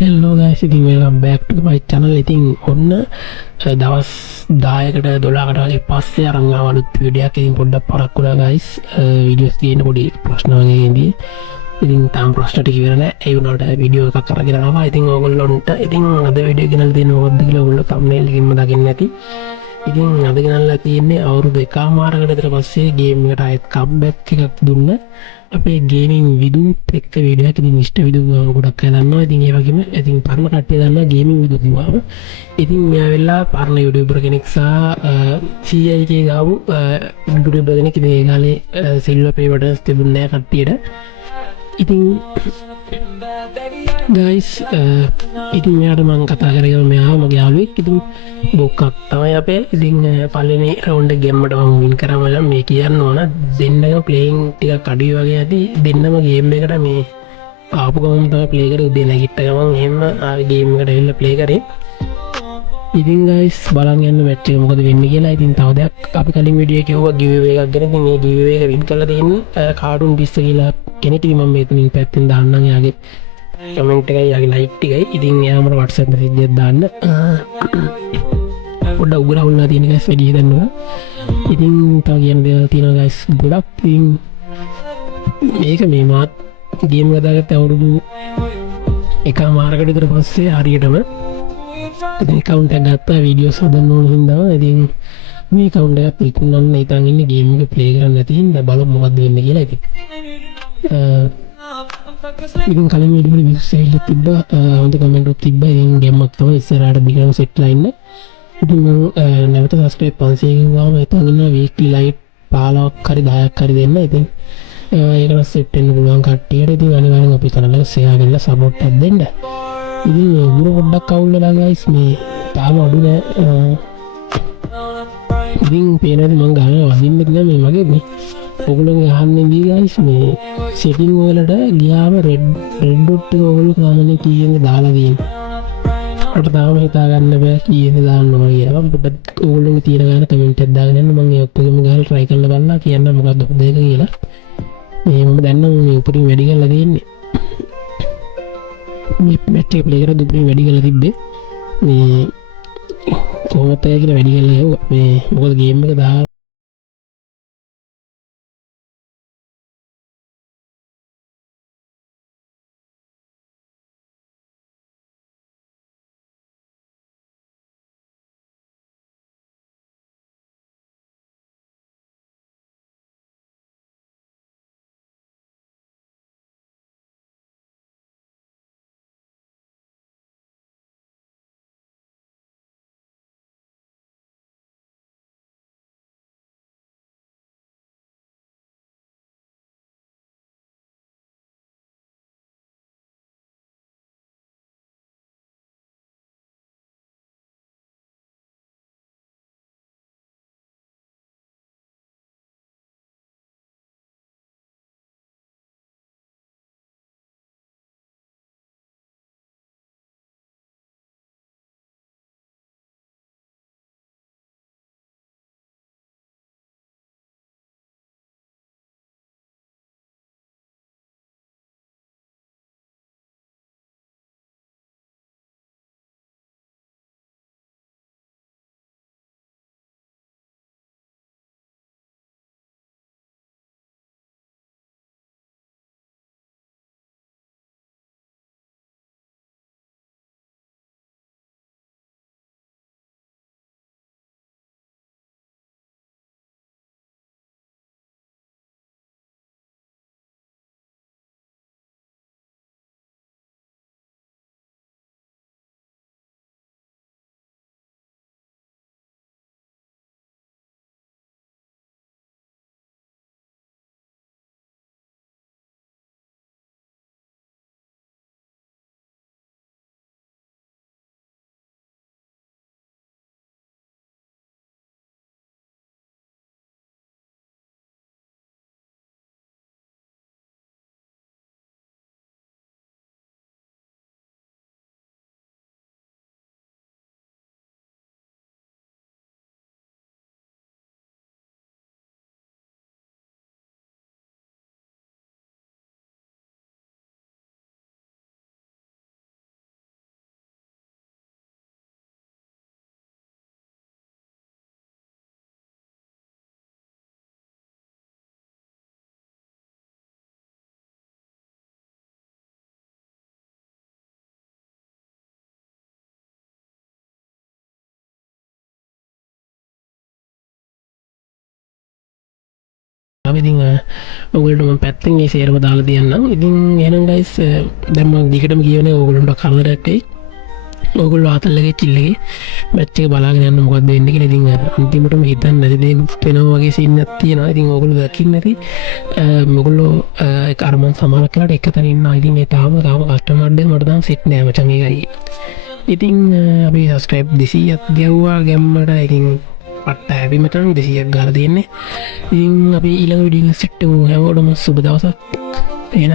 හෙල්ලෝ guys, ඉතින් welcome back ටු මයි channel. ඉතින් ඔන්න දවස් 10කට 12කට වගේ පස්සේ අරන් ආව අලුත් වීඩියෝ එකක්. ඉතින් පොඩ්ඩක් පරක් වුණා ගයිස්. වීඩියෝස් තියෙන පොඩි ප්‍රශ්න වගේ ඉඳී. ඉතින් තාම ප්‍රශ්න ටික ඉවර නැහැ. ඒ වුණාට වීඩියෝ එකක් අරගෙන ආවා. ඉතින් ඕගොල්ලොන්ට ඉතින් අද වීඩියෝ ගෙනල්ලා තියෙන මොකද්ද කියලා ඕගොල්ලෝ thumbnail එකකින්ම දකින්න ඇති. ඉතින් අද ගෙනල්ලා තියෙන්නේ අවුරුදු එකමාරකට විතර පස්සේ ගේම් එකට ආයෙත් කම්බැක් එකක් දුන්න අපේ ගේමින් විදුත් එක්ක වීඩියෝ එකක්. ඉතින් ඉෂ්ට විදු ගොඩක් අය දන්නවා. ඉතින් ඒ වගේම ඉතින් පරණ කට්ටිය දන්නවා ගේමින් විදු කිව්වම. ඉතින් මෙයා වෙලා පරණ YouTuber කෙනෙක් සහ CIK ගාපු YouTuber කෙනෙක්. ඉතින් ඒ කාලේ සිල්වර් ප්ලේ බටන්ස් තිබුණේ නැහැ කට්ටියට. ඉතින් ගයිස් ඉතින් මෙයාට මං කතා කරගෙන මෙයා මගේ යාළුවෙක්. ඉතින් බොක්කක් තමයි අපේ. ඉතින් පළවෙනි රවුන්ඩ් එක ගෙම්මට මම වින් කරා. මම මේ කියන්න ඕන දෙන්නම ප්ලේයින් ටිකක් අඩුයි වගේ ඇති. දෙන්නම ගේම් එකට මේ ආපු ගමන් තමයි ප්ලේ කරේ. උදේ නැගිට්ට ගමන් එහෙම ආවේ ගේම් එකට ඇවිල්ලා ප්ලේ කරේ. ඉතින් ගයිස් බලන් යන්න මැච් එක මොකද වෙන්නේ කියලා. ඉතින් තව දෙයක් අපි කලින් වීඩියෝ එකේ කිව්වා giveaway එකක් ගැන. ඉතින් මේ giveaway එක වින් කරලා තියෙන්නේ කාටුන් 20 කියලා කෙනෙක්. ඉතින් මම මෙතනින් පැත්තෙන් දාන්නම් එයාගේ කමෙන්ට් එකයි එයාගේ ලයික් ටිකයි. ඉතින් එයා මට WhatsApp message එකක් දාන්න. පොඩ්ඩක් උගුර අවුල්ලා තියෙන ගයිස් වැඩි හිතන්නවා. ඉතින් තව කියන්න දේවල් තියෙනවා ගයිස් ගොඩක්. ඉතින් මේක මේ මාත් ගේම් ගදාගත්ත අවුරුදු එකමාරකට විතර පස්සේ හරියටම ඉතින් account එකක් ගත්තා වීඩියෝස් හදන්න ඕන හින්දා. ඉතින් මේ account එකත් විකුණන්න හිතන් ඉන්නේ ගේම් එක ප්ලේ කරන්න නැති හින්දා. බලමු මොකද්ද වෙන්නේ කියලා. ඉතින් කලින් වීඩියෝ වල views ඇවිල්ලා තිබ්බා, හොඳ කමෙන්ට් උත් තිබ්බා. ඉතින් ගේමක් තමයි ඉස්සරහට දිගටම සෙට්ලා ඉන්න. ඉතින් මම නැවත සබ්ස්ක්‍රයිබ් 500 කිව්වම හිතන් ඉන්නවා වීක්ලි ලයිට් 15ක් හරි 10ක් හරි දෙන්න. ඉතින් ඒකට සෙට් වෙන්න පුළුවන් කට්ටියට ඉතින් අනිවාර්යෙන් අපි channel එක share කරලා support එකක් දෙන්න. ඉතින් ගුරු පොඩ්ඩක් අවුල් වෙලා ගයිස් මේ තාම අඩු නෑ. ඉතින් පේනද මං ගහන වදින්නෙත් නෑ මේ මගේ මේ ඔයගොල්ලෝගේ අහන්නේ දී ගයිස් මේ setting වලට ගියාම red dot එක ඔයගොල්ලෝ සාමාන්‍යයෙන් කීයෙන්ද දාලා තියෙන්නේ. මට තාම හිතා ගන්න බෑ කීයෙන්ද දාන්න ඕන කියලා. මම පොඩ්ඩක් ඔයගොල්ලෝගේ තියෙන ගාන කමෙන්ට් එකක් දාගෙන යන්න. මම ඒ ඔක්කොගෙම ගහලා try කරලා බලලා කියන්න මොකද්ද හොඳ එක කියලා. මේ මම දැන් නම් මේ උපරිම වැඩි කරලා තියෙන්නේ. මේ මැච් එක ප්ලේ කරලා දුප්පින් වැඩි කරලා තිබ්බේ. මේ කොහොමද කියලා වැඩි කරලා යවුවා. මේ මොකද ගේම් එක දාලා ඉතින් ඔගොල්ලන්ට පැත්තෙන් ඒ සේරම දාලා තියන්නම්. ඉතින් එහෙනම් ගයිස් දැන් මම දිගටම කියවනේ ඔයගොල්ලන්ට කරදරයක් වෙයි. ඔයගොල්ලෝ ආතල්ලගේ චිල්ලගේ මැච් එක බලාගෙන යන්න මොකද වෙන්නේ කියලා. ඉතින් අන්තිමටම හිතන්න නැති දේ වෙනවා වගේ සීන් එකක් තියෙනවා. ඉතින් ඔයගොල්ලෝ දැක්කින් නැති ඔයගොල්ලෝ ඒක අර මම සමහරක් වෙලාවට එක තැන ඉන්නවා. ඉතින් ඒ තාම කස්ටමර් දෙන්න මට තාම සෙට් නෑ මචං ඒකයි. ඉතින් අපි සබස්ක්‍රයිබ් 200ක් ගැව්වා ගැම්මට. ඉතින් පට්ට හැපි මචං 200ක් ගාලා තියෙන්නේ. ඉතින් අපි ඊළඟ වීඩියෝ එක සෙට් කරමු. හැමෝටම සුබ දවසක්. එහෙනම්